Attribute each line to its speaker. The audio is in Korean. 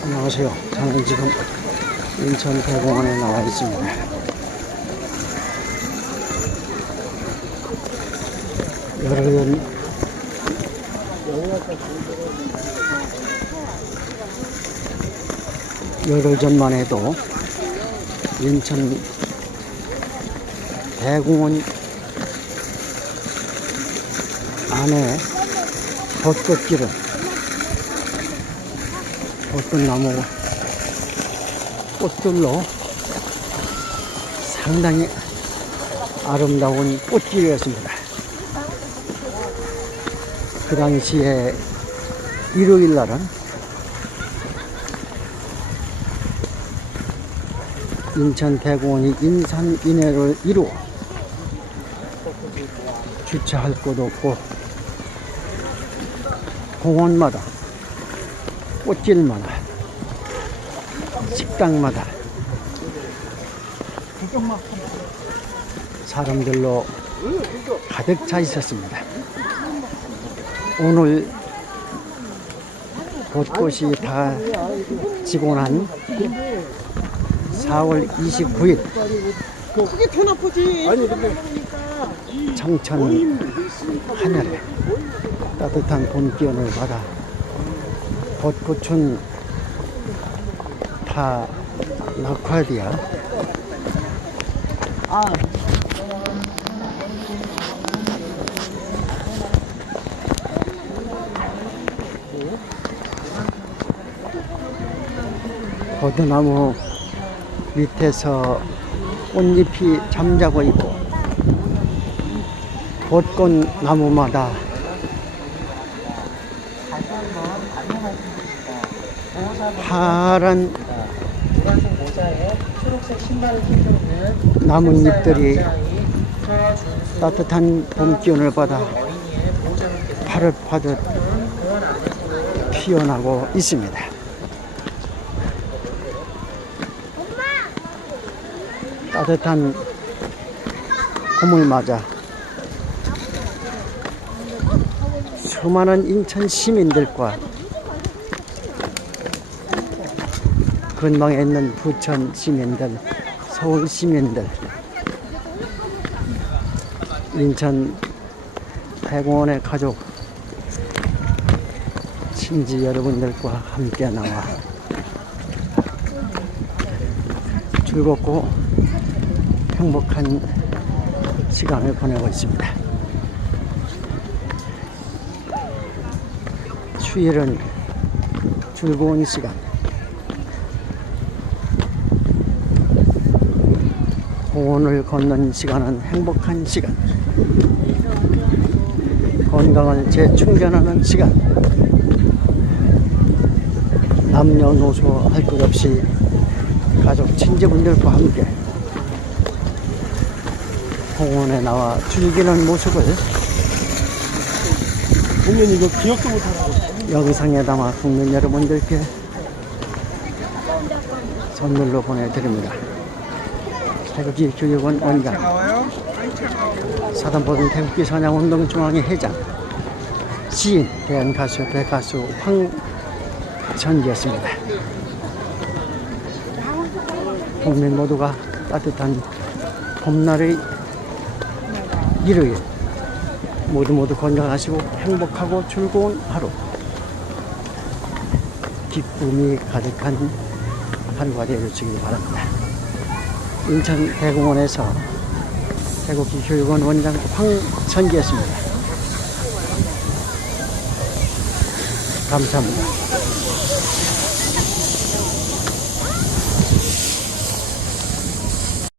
Speaker 1: 안녕하세요. 저는 지금 인천 대공원에 나와 있습니다. 열흘 열흘 전만 해도 인천 대공원 안에 벚꽃길은 벚꽃나무 꽃들로 상당히 아름다운 꽃길이었습니다. 그 당시에 일요일 날은 인천 대공원이 인산 인해를 이루어 주차할 곳 없고 공원마다 꽃길마다 식당마다 사람들로 가득 차 있었습니다. 오늘 벚꽃이 다 지고 난 4월 29일
Speaker 2: 그게 더 나쁘지.
Speaker 1: 청천 하늘에 따뜻한 봄 기운을 받아 벚꽃은 다 낙화되어
Speaker 2: 아.
Speaker 1: 버드나무 밑에서 꽃잎이 잠자고 있고 벚꽃 나무마다 파란 나뭇잎들이 따뜻한 봄 기운을 받아 파듯 피어나고 있습니다. 따뜻한 봄을 맞아 수많은 인천 시민들과 근방에 있는 부천 시민들, 서울 시민들, 인천 대공원의 가족, 친지 여러분들과 함께 나와 즐겁고 행복한 시간을 보내고 있습니다. 휴일은 즐거운 시간, 공원을 걷는 시간은 행복한 시간, 건강을 재충전하는 시간, 남녀노소 할 것 없이 가족 친지분들과 함께 공원에 나와 즐기는 모습을
Speaker 2: 보면 이거 기억도 못하고.
Speaker 1: 영상에 담아 국민 여러분들께 선물로 보내드립니다. 태극기 교육원 원장? 사단법인 태극기 선양운동 중앙회 회장, 시인, 대한가수, 대가수 황천기였습니다. 국민 모두가 따뜻한 봄날의 일요일 모두 모두 건강하시고 행복하고 즐거운 하루 기쁨이 가득한 하루가 되어주시길 바랍니다. 인천 대공원에서 태국기 교육원 원장 황천기였습니다. 감사합니다.